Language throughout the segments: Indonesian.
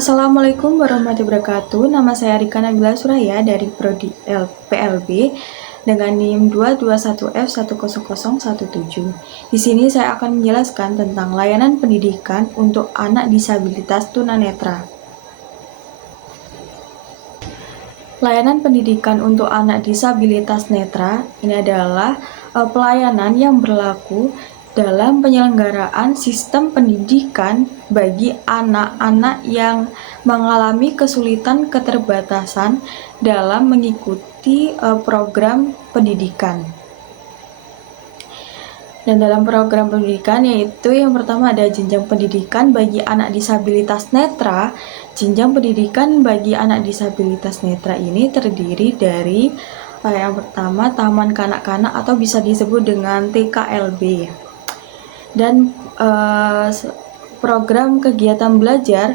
Assalamualaikum warahmatullahi wabarakatuh. Nama saya Rika Nabila Suraya dari Prodi PLB dengan NIM 221F10017. Di sini saya akan menjelaskan tentang layanan pendidikan untuk anak disabilitas tunanetra. Layanan pendidikan untuk anak disabilitas netra ini adalah pelayanan yang berlaku dalam penyelenggaraan sistem pendidikan bagi anak-anak yang mengalami kesulitan keterbatasan dalam mengikuti program pendidikan. Dan dalam program pendidikan yaitu yang pertama ada jenjang pendidikan bagi anak disabilitas netra. Jenjang pendidikan bagi anak disabilitas netra ini terdiri dari yang pertama taman kanak-kanak atau bisa disebut dengan TKLB. Dan program kegiatan belajar,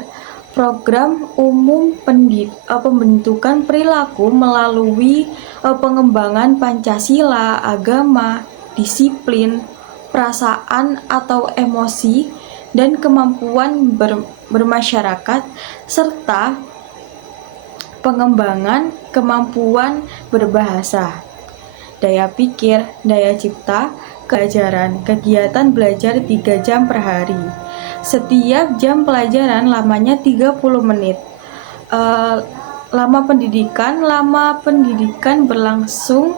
program umum pembentukan perilaku melalui pengembangan Pancasila, agama, disiplin, perasaan atau emosi, dan kemampuan bermasyarakat, serta pengembangan kemampuan berbahasa, daya pikir, daya cipta, keajaran, kegiatan belajar 3 jam per hari. Setiap jam pelajaran lamanya 30 menit. Lama pendidikan berlangsung.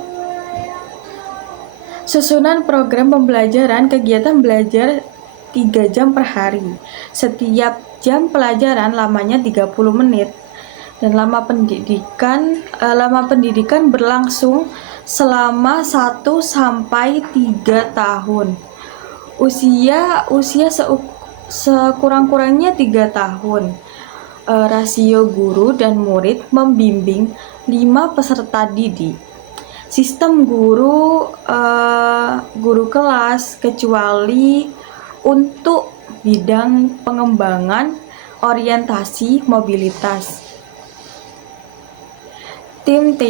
Susunan program pembelajaran kegiatan belajar 3 jam per hari. Setiap jam pelajaran lamanya 30 menit. Dan lama pendidikan berlangsung selama 1 sampai 3 tahun. Usia sekurang-kurangnya 3 tahun. Rasio guru dan murid membimbing 5 peserta didik. Sistem guru kelas kecuali untuk bidang pengembangan orientasi mobilitas. Tim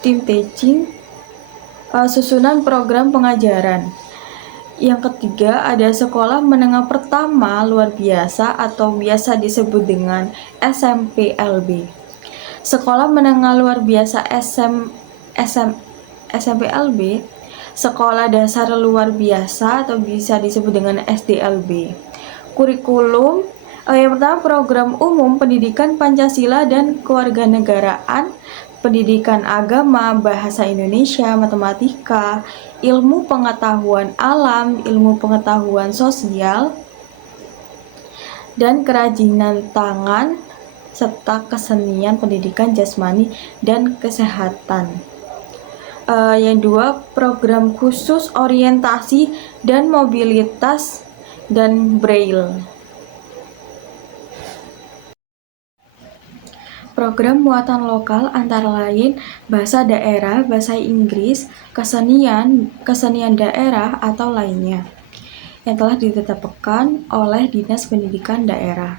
teaching, susunan program pengajaran. Yang ketiga ada sekolah menengah pertama luar biasa atau biasa disebut dengan SMPLB. Sekolah menengah luar biasa SMPLB, sekolah dasar luar biasa atau bisa disebut dengan SDLB. Kurikulum yang pertama program umum pendidikan Pancasila dan kewarganegaraan, pendidikan agama, bahasa Indonesia, matematika, ilmu pengetahuan alam, ilmu pengetahuan sosial, dan kerajinan tangan, serta kesenian, pendidikan jasmani, dan kesehatan. Yang dua, program khusus orientasi dan mobilitas dan braille. Program muatan lokal antara lain bahasa daerah, bahasa Inggris, kesenian daerah atau lainnya yang telah ditetapkan oleh Dinas Pendidikan Daerah.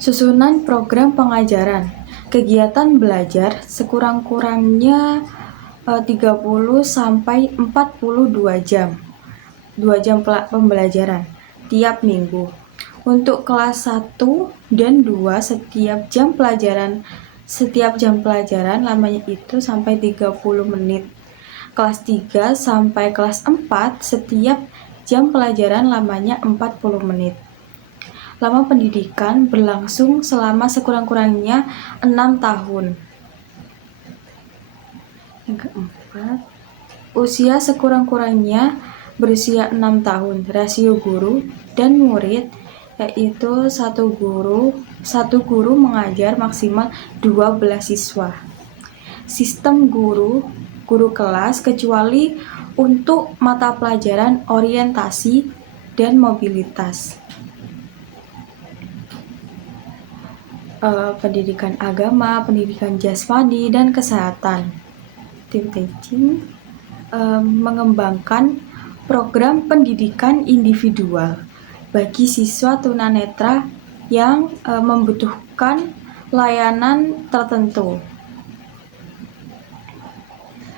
Susunan program pengajaran. Kegiatan belajar sekurang-kurangnya 30 sampai 42 jam. 2 jam pembelajaran tiap minggu. Untuk kelas 1 dan 2 setiap jam pelajaran lamanya itu sampai 30 menit. Kelas 3 sampai kelas 4 setiap jam pelajaran lamanya 40 menit. Lama pendidikan berlangsung selama sekurang-kurangnya 6 tahun. Yang keempat, usia sekurang-kurangnya berusia 6 tahun. Rasio guru dan murid yaitu satu guru mengajar maksimal 12 siswa. Sistem guru kelas kecuali untuk mata pelajaran orientasi dan mobilitas. Pendidikan agama, pendidikan jasmani, dan kesehatan. Tim teaching mengembangkan program pendidikan individual bagi siswa tunanetra yang membutuhkan layanan tertentu.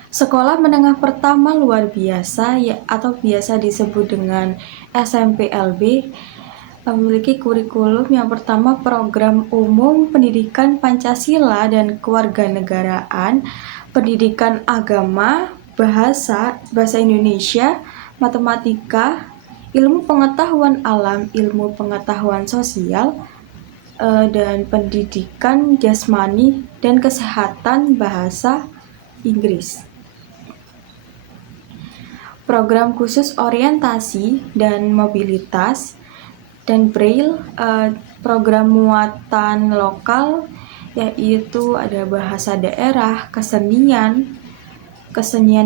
Sekolah menengah pertama luar biasa atau biasa disebut dengan SMPLB memiliki kurikulum yang pertama program umum pendidikan Pancasila dan kewarganegaraan, pendidikan agama, bahasa Indonesia, matematika, ilmu pengetahuan alam, ilmu pengetahuan sosial, dan pendidikan jasmani dan kesehatan bahasa Inggris. Program khusus orientasi dan mobilitas dan Braille, program muatan lokal, yaitu ada bahasa daerah, kesenian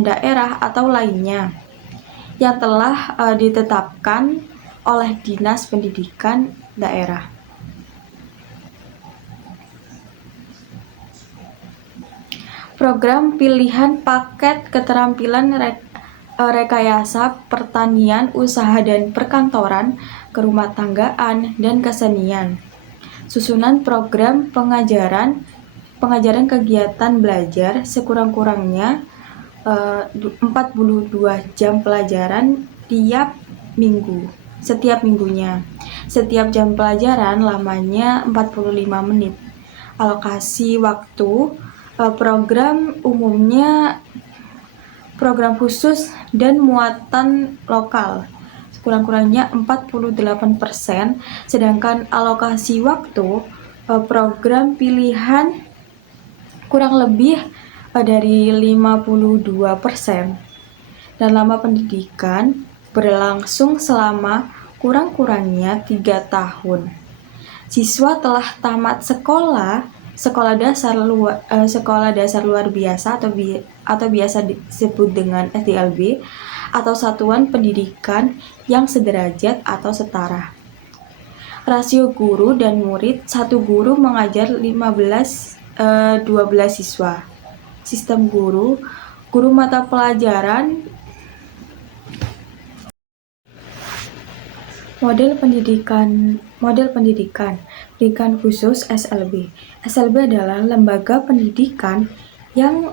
daerah atau lainnya yang telah ditetapkan oleh Dinas Pendidikan daerah. Program pilihan paket keterampilan rekayasa pertanian, usaha dan perkantoran, kerumah tanggaan, dan kesenian. Susunan program pengajaran kegiatan belajar sekurang-kurangnya 42 jam pelajaran setiap minggunya. Setiap jam pelajaran lamanya 45 menit. Alokasi waktu program umumnya program khusus dan muatan lokal kurang-kurangnya 48%, sedangkan alokasi waktu program pilihan kurang lebih dari 52%, dan lama pendidikan berlangsung selama kurang-kurangnya 3 tahun. Siswa telah tamat sekolah dasar luar biasa atau biasa disebut dengan SDLB atau satuan pendidikan yang sederajat atau setara. Rasio guru dan murid, 1 guru mengajar 12 siswa. Sistem guru mata pelajaran, model pendidikan khusus SLB. SLB adalah lembaga pendidikan yang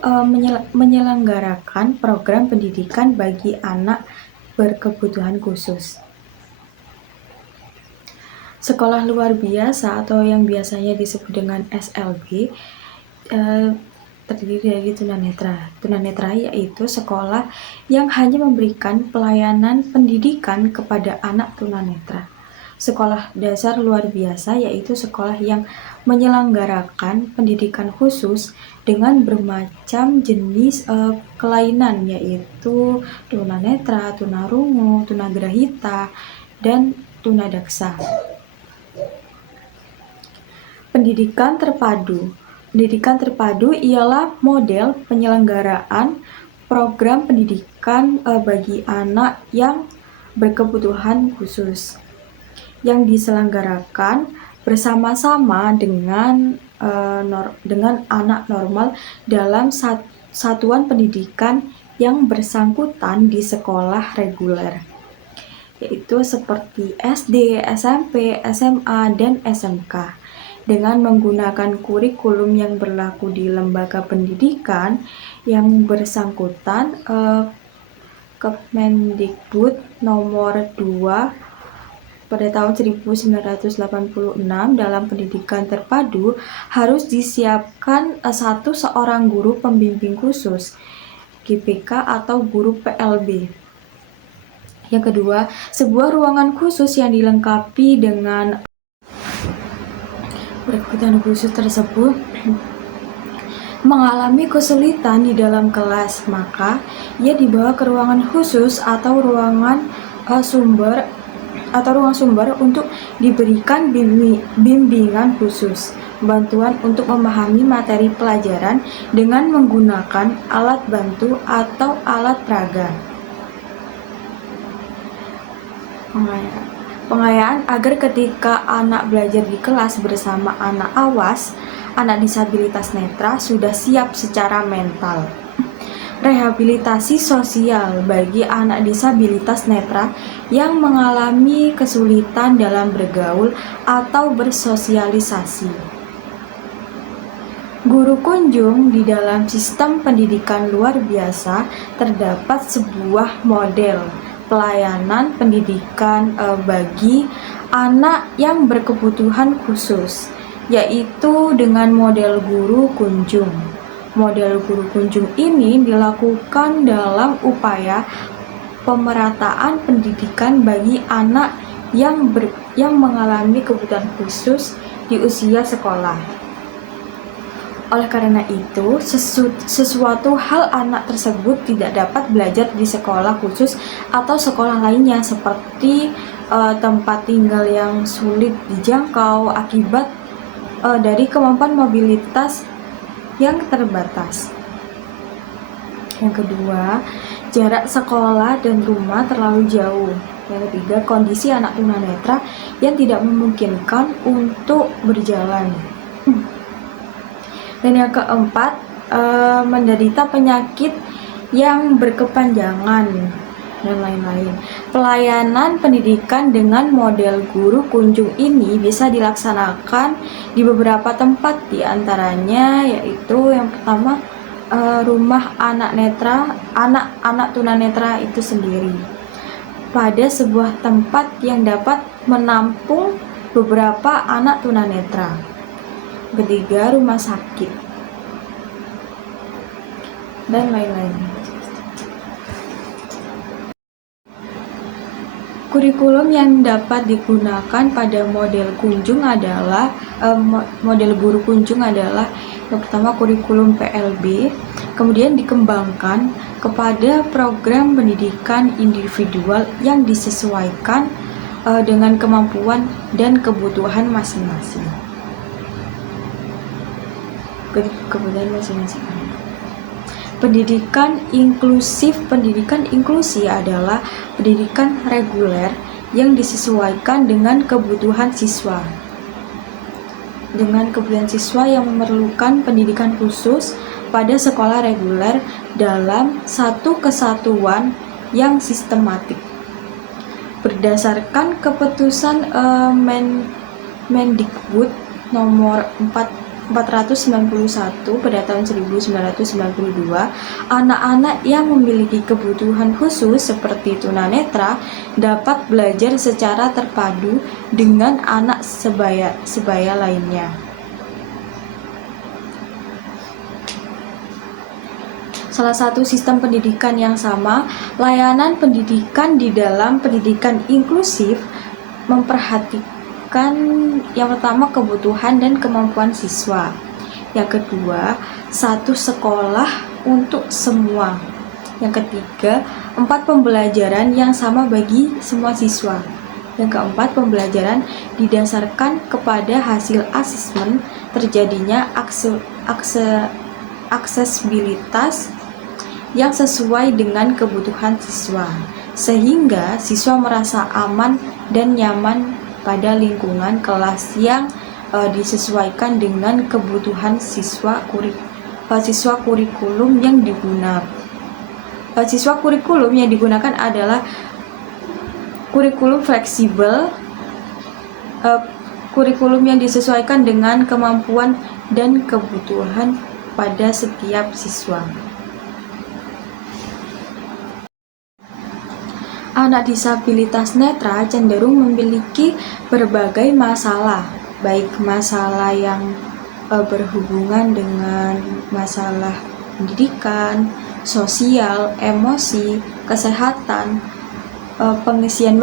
menyelenggarakan program pendidikan bagi anak berkebutuhan khusus. Sekolah luar biasa atau yang biasanya disebut dengan SLB terdiri dari tunanetra. Tunanetra yaitu sekolah yang hanya memberikan pelayanan pendidikan kepada anak tunanetra. Sekolah dasar luar biasa yaitu sekolah yang menyelenggarakan pendidikan khusus dengan bermacam jenis kelainan, yaitu tunanetra, tunarungu, tunagrahita, dan tunadaksa. Pendidikan terpadu ialah model penyelenggaraan program pendidikan bagi anak yang berkebutuhan khusus yang diselenggarakan bersama-sama dengan anak normal dalam satuan pendidikan yang bersangkutan di sekolah reguler, yaitu seperti SD, SMP, SMA, dan SMK. Dengan menggunakan kurikulum yang berlaku di lembaga pendidikan yang bersangkutan, Kemendikbud nomor 2 pada tahun 1986 dalam pendidikan terpadu harus disiapkan seorang guru pembimbing khusus GPK atau guru PLB. Yang kedua, sebuah ruangan khusus yang dilengkapi dengan berkebutuhan khusus tersebut mengalami kesulitan di dalam kelas, maka ia dibawa ke ruangan khusus atau ruang sumber untuk diberikan bimbingan khusus, bantuan untuk memahami materi pelajaran dengan menggunakan alat bantu atau alat peraga. Pengayaan agar ketika anak belajar di kelas bersama anak awas, anak disabilitas netra sudah siap secara mental. Rehabilitasi sosial bagi anak disabilitas netra yang mengalami kesulitan dalam bergaul atau bersosialisasi. Guru kunjung di dalam sistem pendidikan luar biasa terdapat sebuah model pelayanan pendidikan bagi anak yang berkebutuhan khusus, yaitu dengan model guru kunjung. Model guru kunjung ini dilakukan dalam upaya pemerataan pendidikan bagi anak yang mengalami kebutuhan khusus di usia sekolah. Oleh karena itu, sesuatu hal anak tersebut tidak dapat belajar di sekolah khusus atau sekolah lainnya seperti tempat tinggal yang sulit dijangkau akibat dari kemampuan mobilitas yang terbatas. Yang kedua, jarak sekolah dan rumah terlalu jauh. Yang ketiga, kondisi anak tunanetra yang tidak memungkinkan untuk berjalan. Dan yang keempat, menderita penyakit yang berkepanjangan dan lain-lain. Pelayanan pendidikan dengan model guru kunjung ini bisa dilaksanakan di beberapa tempat, diantaranya yaitu yang pertama rumah anak tunanetra itu sendiri, pada sebuah tempat yang dapat menampung beberapa anak tunanetra. Ketiga, rumah sakit dan lain-lain. Kurikulum yang dapat digunakan pada model kunjung adalah model guru kunjung adalah yang pertama kurikulum PLB, kemudian dikembangkan kepada program pendidikan individual yang disesuaikan dengan kemampuan dan kebutuhan masing-masing. Pendidikan inklusi adalah pendidikan reguler yang disesuaikan dengan kebutuhan siswa. Yang memerlukan pendidikan khusus pada sekolah reguler dalam satu kesatuan yang sistematik. Berdasarkan keputusan Mendikbud nomor 491 pada tahun 1992, anak-anak yang memiliki kebutuhan khusus seperti tunanetra dapat belajar secara terpadu dengan anak sebaya lainnya. Salah satu sistem pendidikan yang sama, layanan pendidikan di dalam pendidikan inklusif memperhatikan yang pertama kebutuhan dan kemampuan siswa. Yang kedua, satu sekolah untuk semua. Yang ketiga, 4 pembelajaran yang sama bagi semua siswa. Yang keempat, pembelajaran didasarkan kepada hasil asesmen terjadinya aksesibilitas yang sesuai dengan kebutuhan siswa, sehingga siswa merasa aman dan nyaman pada lingkungan kelas yang disesuaikan dengan kebutuhan siswa. Kurikulum yang digunakan adalah kurikulum fleksibel, kurikulum yang disesuaikan dengan kemampuan dan kebutuhan pada setiap siswa. Anak disabilitas netra cenderung memiliki berbagai masalah, baik masalah yang berhubungan dengan masalah pendidikan, sosial, emosi, kesehatan, pengisian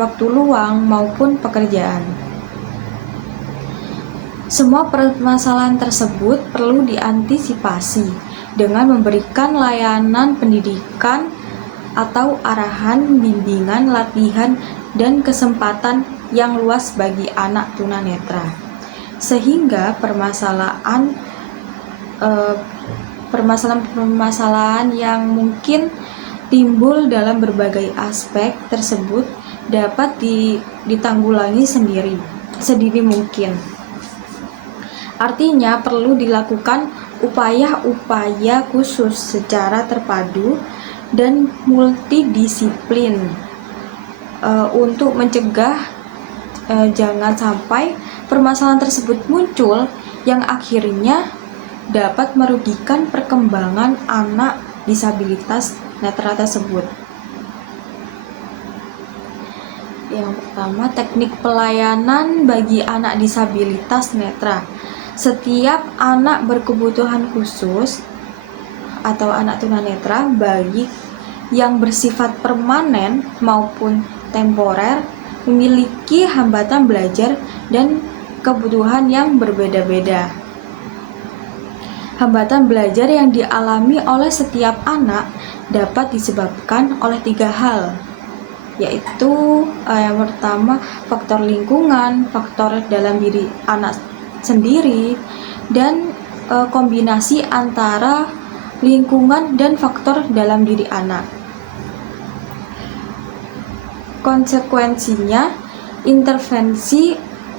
waktu luang maupun pekerjaan. Semua permasalahan tersebut perlu diantisipasi dengan memberikan layanan pendidikan atau arahan, bimbingan, latihan, dan kesempatan yang luas bagi anak tunanetra, sehingga permasalahan yang mungkin timbul dalam berbagai aspek tersebut dapat ditanggulangi sedini mungkin. Artinya perlu dilakukan upaya-upaya khusus secara terpadu dan multidisiplin untuk mencegah jangan sampai permasalahan tersebut muncul yang akhirnya dapat merugikan perkembangan anak disabilitas netra tersebut. Yang pertama, teknik pelayanan bagi anak disabilitas netra. Setiap anak berkebutuhan khusus atau anak tunanetra, baik yang bersifat permanen maupun temporer, memiliki hambatan belajar dan kebutuhan yang berbeda-beda. Hambatan belajar yang dialami oleh setiap anak dapat disebabkan oleh 3 hal, yaitu yang pertama, faktor lingkungan, faktor dalam diri anak sendiri, dan kombinasi antara lingkungan dan faktor dalam diri anak. Konsekuensinya, intervensi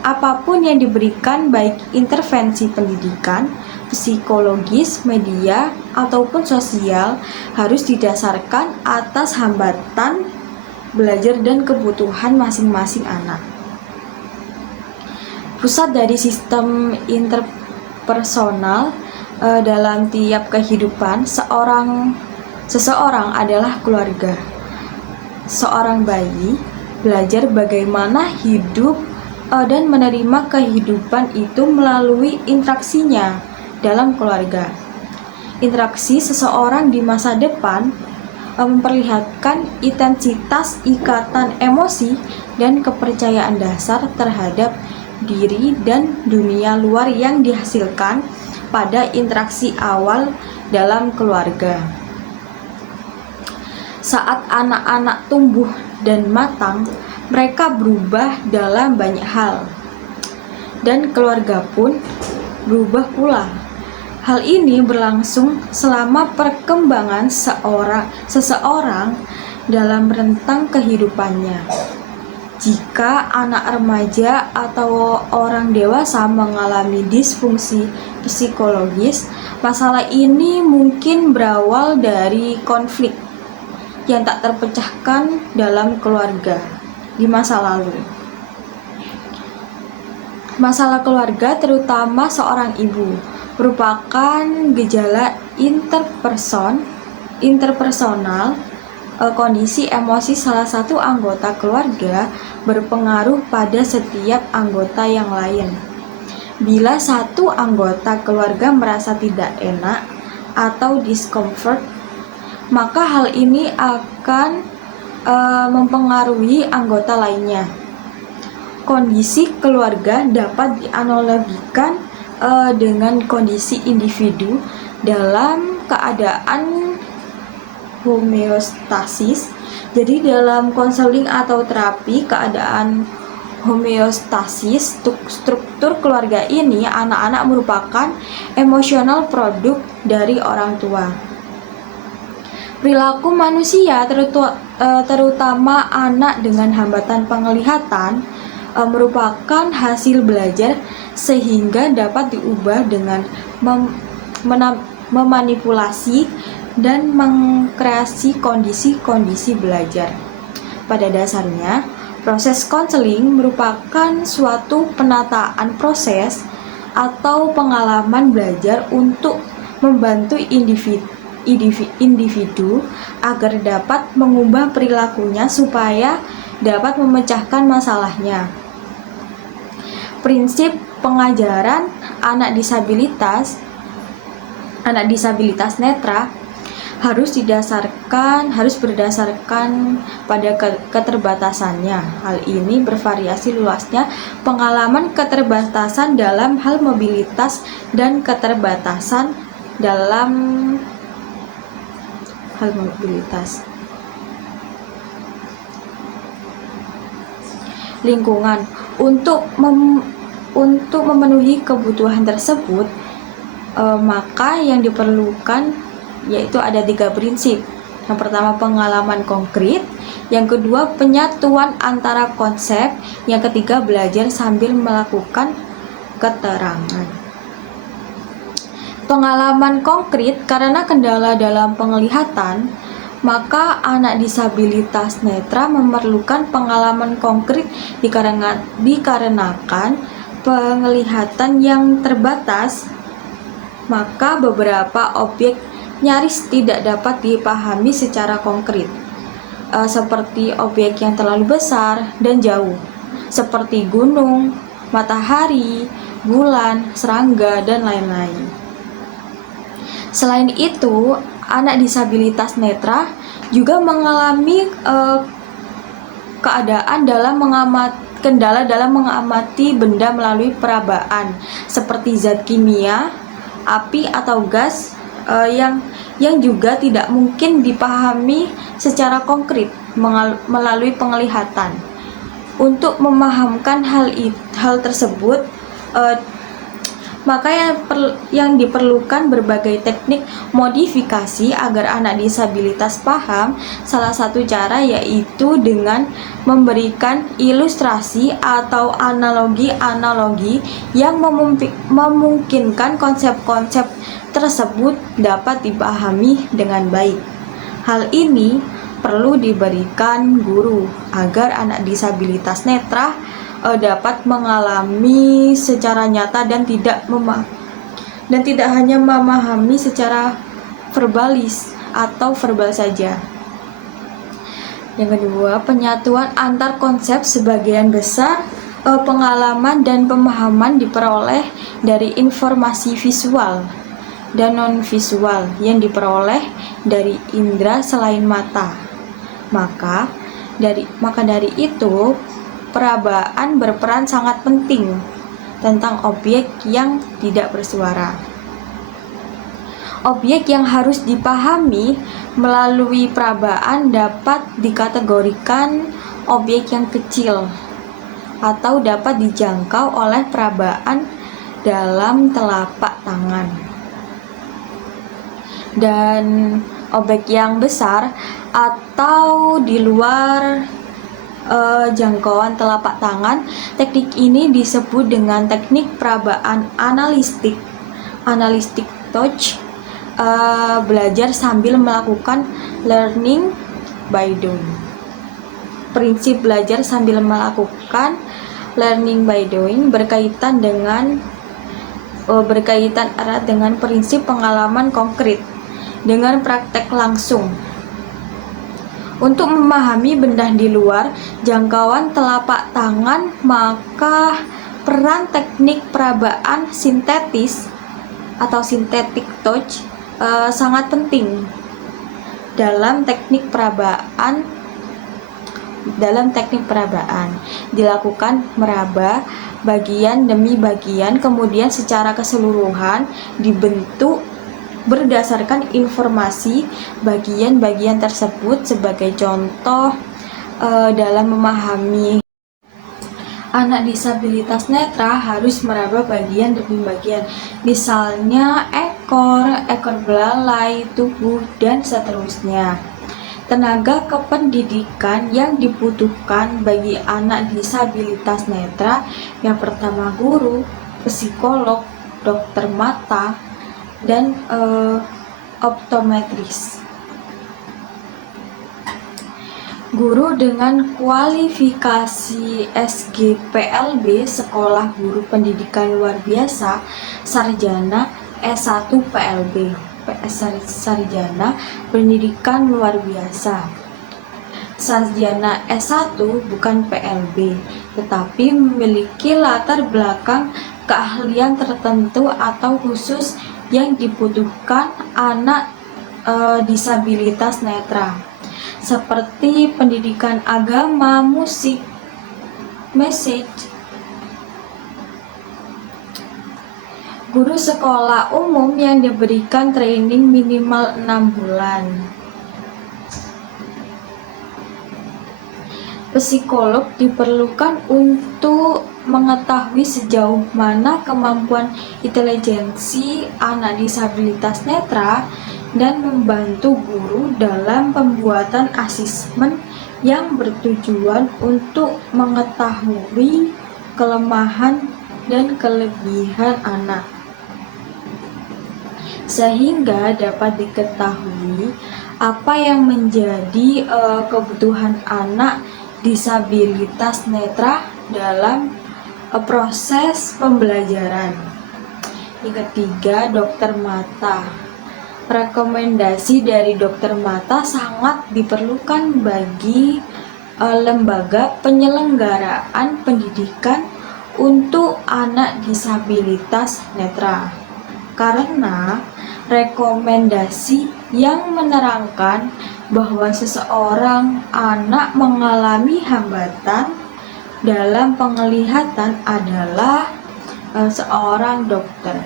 apapun yang diberikan, baik intervensi pendidikan, psikologis, media, ataupun sosial, harus didasarkan atas hambatan belajar dan kebutuhan masing-masing anak. Pusat dari sistem interpersonal dalam tiap kehidupan seseorang adalah keluarga. Seorang bayi belajar bagaimana hidup dan menerima kehidupan itu melalui interaksinya dalam keluarga. Interaksi seseorang di masa depan memperlihatkan intensitas ikatan emosi dan kepercayaan dasar terhadap diri dan dunia luar yang dihasilkan pada interaksi awal dalam keluarga. Saat anak-anak tumbuh dan matang, mereka berubah dalam banyak hal, dan keluarga pun berubah pula. Hal ini berlangsung selama perkembangan seseorang dalam rentang kehidupannya. Jika anak remaja atau orang dewasa mengalami disfungsi psikologis, masalah ini mungkin berawal dari konflik yang tak terpecahkan dalam keluarga di masa lalu. Masalah keluarga, terutama seorang ibu, merupakan gejala interpersonal. Kondisi emosi salah satu anggota keluarga berpengaruh pada setiap anggota yang lain. Bila satu anggota keluarga merasa tidak enak atau discomfort, maka hal ini akan mempengaruhi anggota lainnya. Kondisi keluarga dapat dianalogikan dengan kondisi individu dalam keadaan homeostasis. Jadi dalam konseling atau terapi keadaan homeostasis, struktur keluarga ini, anak-anak merupakan emosional produk dari orang tua. Perilaku manusia, terutama anak dengan hambatan penglihatan, merupakan hasil belajar sehingga dapat diubah dengan memanipulasi dan mengkreasi kondisi-kondisi belajar. Pada dasarnya, proses konseling merupakan suatu penataan proses atau pengalaman belajar untuk membantu individu agar dapat mengubah perilakunya supaya dapat memecahkan masalahnya. Prinsip pengajaran anak disabilitas netra harus berdasarkan pada keterbatasannya. Hal ini bervariasi luasnya pengalaman keterbatasan dalam hal mobilitas dan keterbatasan dalam hal mobilitas. Lingkungan. Untuk memenuhi kebutuhan tersebut, maka yang diperlukan yaitu ada 3 prinsip. Yang pertama, pengalaman konkret. Yang kedua, penyatuan antara konsep. Yang ketiga, belajar sambil melakukan keterangan. Pengalaman konkret. Karena kendala dalam penglihatan, maka anak disabilitas netra memerlukan pengalaman konkret dikarenakan penglihatan yang terbatas, maka beberapa objek nyaris tidak dapat dipahami secara konkret. seperti objek yang terlalu besar dan jauh, seperti gunung, matahari, bulan, serangga, dan lain-lain. Selain itu, anak disabilitas netra juga mengalami kendala dalam mengamati benda melalui perabaan, seperti zat kimia, api atau gas yang juga tidak mungkin dipahami secara konkret melalui penglihatan. Untuk memahamkan hal tersebut, maka yang diperlukan berbagai teknik modifikasi agar anak disabilitas paham. Salah satu cara yaitu dengan memberikan ilustrasi atau analogi-analogi yang memungkinkan konsep-konsep tersebut dapat dipahami dengan baik. Hal ini perlu diberikan guru agar anak disabilitas netra dapat mengalami secara nyata dan tidak hanya memahami secara verbalis atau verbal saja. Yang kedua, penyatuan antar konsep. Sebagian besar pengalaman dan pemahaman diperoleh dari informasi visual dan non-visual yang diperoleh dari indera selain mata. Maka dari itu, perabaan berperan sangat penting tentang objek yang tidak bersuara. Objek yang harus dipahami melalui perabaan dapat dikategorikan objek yang kecil atau dapat dijangkau oleh perabaan dalam telapak tangan. Dan objek yang besar atau di luar jangkauan telapak tangan. Teknik ini disebut dengan teknik perabaan analistik touch. Belajar sambil melakukan learning by doing. Prinsip belajar sambil melakukan learning by doing berkaitan erat dengan prinsip pengalaman konkret dengan praktek langsung. Untuk memahami benda di luar jangkauan telapak tangan, maka peran teknik perabaan sintetis atau synthetic touch sangat penting dalam teknik perabaan. Dilakukan meraba bagian demi bagian, kemudian secara keseluruhan dibentuk berdasarkan informasi bagian-bagian tersebut. Sebagai contoh dalam memahami anak disabilitas netra harus meraba bagian demi bagian, misalnya ekor belalai, tubuh, dan seterusnya. Tenaga kependidikan yang dibutuhkan bagi anak disabilitas netra, yang pertama guru, psikolog, dokter mata, dan optometris. Guru dengan kualifikasi SGPLB, Sekolah Guru Pendidikan Luar Biasa, Sarjana S1 PLB, Sarjana Pendidikan Luar Biasa. Sarjana S1 bukan PLB, tetapi memiliki latar belakang keahlian tertentu atau khusus yang dibutuhkan anak disabilitas netra, seperti pendidikan agama, musik, message. Guru sekolah umum yang diberikan training minimal 6 bulan. Psikolog diperlukan untuk mengetahui sejauh mana kemampuan intelijensi anak disabilitas netra dan membantu guru dalam pembuatan asesmen yang bertujuan untuk mengetahui kelemahan dan kelebihan anak, sehingga dapat diketahui apa yang menjadi kebutuhan anak disabilitas netra dalam proses pembelajaran. Yang ketiga, dokter mata. Rekomendasi dari dokter mata sangat diperlukan bagi lembaga penyelenggaraan pendidikan untuk anak disabilitas netra, karena rekomendasi yang menerangkan bahwa seseorang anak mengalami hambatan dalam penglihatan adalah seorang dokter.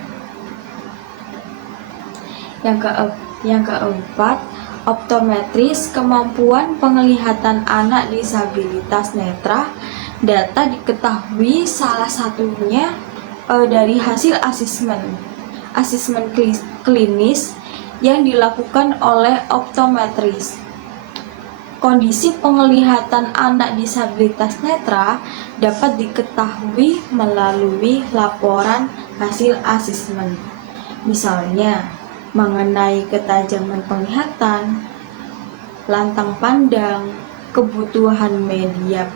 Yang keempat, optometris, kemampuan penglihatan anak disabilitas netra. Data diketahui salah satunya dari hasil asesmen klinis yang dilakukan oleh optometris. Kondisi penglihatan anak disabilitas netra dapat diketahui melalui laporan hasil asesmen, misalnya mengenai ketajaman penglihatan, lantang pandang, kebutuhan media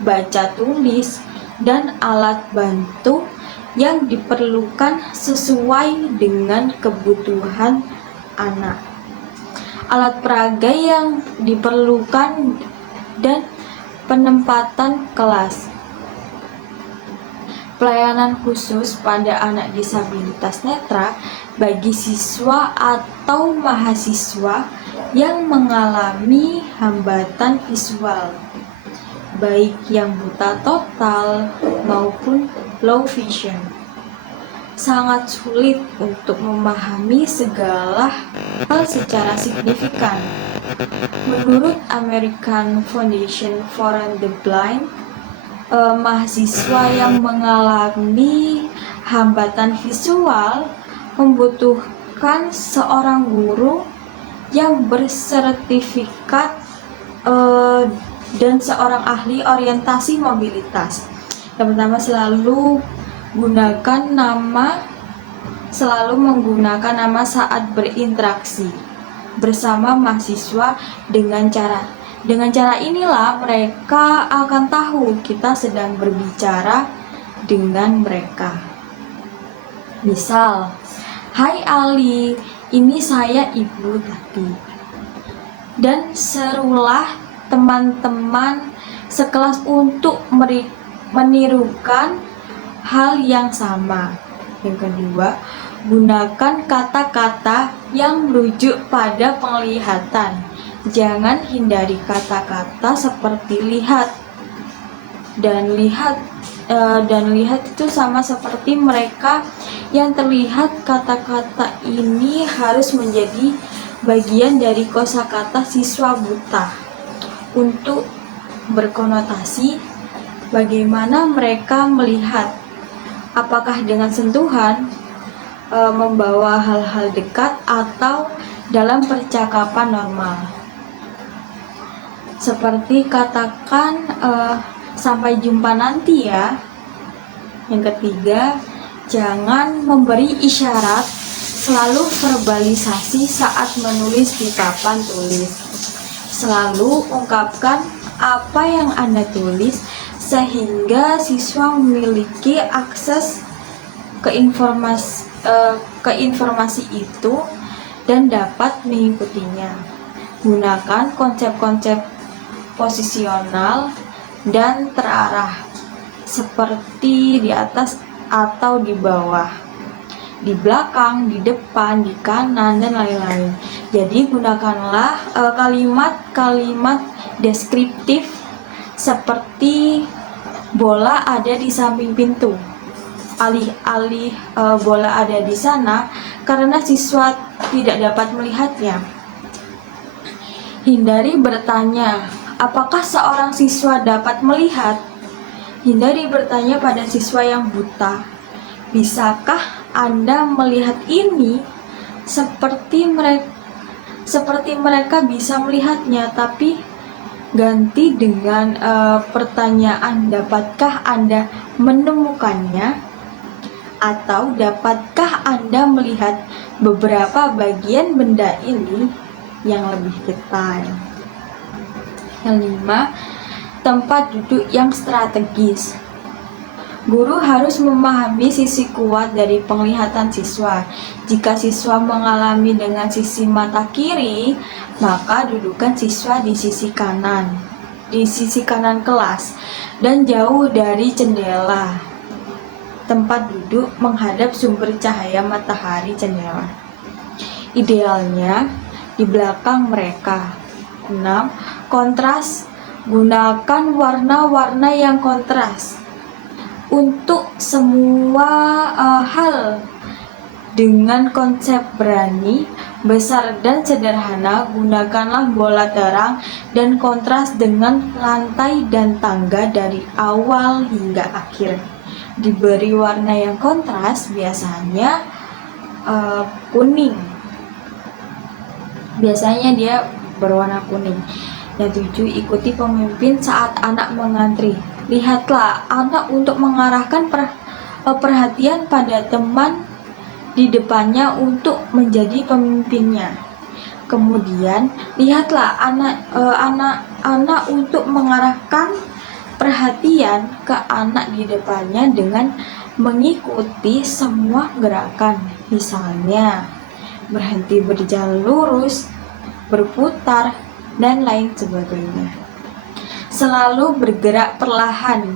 baca tulis, dan alat bantu yang diperlukan sesuai dengan kebutuhan anak. Alat peraga yang diperlukan dan penempatan kelas. Pelayanan khusus pada anak disabilitas netra bagi siswa atau mahasiswa yang mengalami hambatan visual, baik yang buta total maupun low vision. Sangat sulit untuk memahami segala hal secara signifikan. Menurut American Foundation for the Blind, mahasiswa yang mengalami hambatan visual membutuhkan seorang guru yang bersertifikat dan seorang ahli orientasi mobilitas. Yang pertama, selalu menggunakan nama saat berinteraksi bersama mahasiswa. Dengan cara inilah mereka akan tahu kita sedang berbicara dengan mereka. Misal, "Hai Ali, ini saya Ibu tadi." Dan serulah teman-teman sekelas untuk menirukan hal yang sama. Yang kedua, gunakan kata-kata yang merujuk pada penglihatan. Jangan hindari kata-kata seperti lihat dan lihat itu sama seperti mereka yang terlihat. Kata-kata ini harus menjadi bagian dari kosakata siswa buta untuk berkonotasi bagaimana mereka melihat, apakah dengan sentuhan, membawa hal-hal dekat, atau dalam percakapan normal. Seperti katakan sampai jumpa nanti ya. Yang ketiga, jangan memberi isyarat, selalu verbalisasi saat menulis di papan tulis. Selalu ungkapkan apa yang Anda tulis sehingga siswa memiliki akses ke informasi itu dan dapat mengikutinya. Gunakan konsep-konsep posisional dan terarah seperti di atas atau di bawah, di belakang, di depan, di kanan, dan lain-lain. Jadi gunakanlah kalimat-kalimat deskriptif seperti bola ada di samping pintu, alih-alih bola ada di sana, karena siswa tidak dapat melihatnya. Hindari bertanya, apakah seorang siswa dapat melihat? Hindari bertanya pada siswa yang buta, bisakah Anda melihat ini? Seperti mereka bisa melihatnya, tapi ganti dengan pertanyaan, dapatkah Anda menemukannya? Atau dapatkah Anda melihat beberapa bagian benda ini yang lebih detail? Yang 5, tempat duduk yang strategis. Guru harus memahami sisi kuat dari penglihatan siswa. Jika siswa mengalami dengan sisi mata kiri, maka dudukan siswa di sisi kanan kelas dan jauh dari jendela. Tempat duduk menghadap sumber cahaya matahari jendela. Idealnya di belakang mereka. 6. Kontras. Gunakan warna-warna yang kontras untuk semua hal. Dengan konsep berani, besar dan sederhana, gunakanlah bola terang dan kontras dengan lantai dan tangga dari awal hingga akhir. Diberi warna yang kontras, biasanya kuning. Biasanya dia berwarna kuning. Yang 7, ikuti pemimpin saat anak mengantri. Lihatlah anak untuk mengarahkan perhatian pada teman di depannya untuk menjadi pemimpinnya. Kemudian lihatlah anak untuk mengarahkan perhatian ke anak di depannya dengan mengikuti semua gerakan. Misalnya berhenti berjalan lurus, berputar, dan lain sebagainya. Selalu bergerak perlahan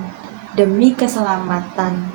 demi keselamatan.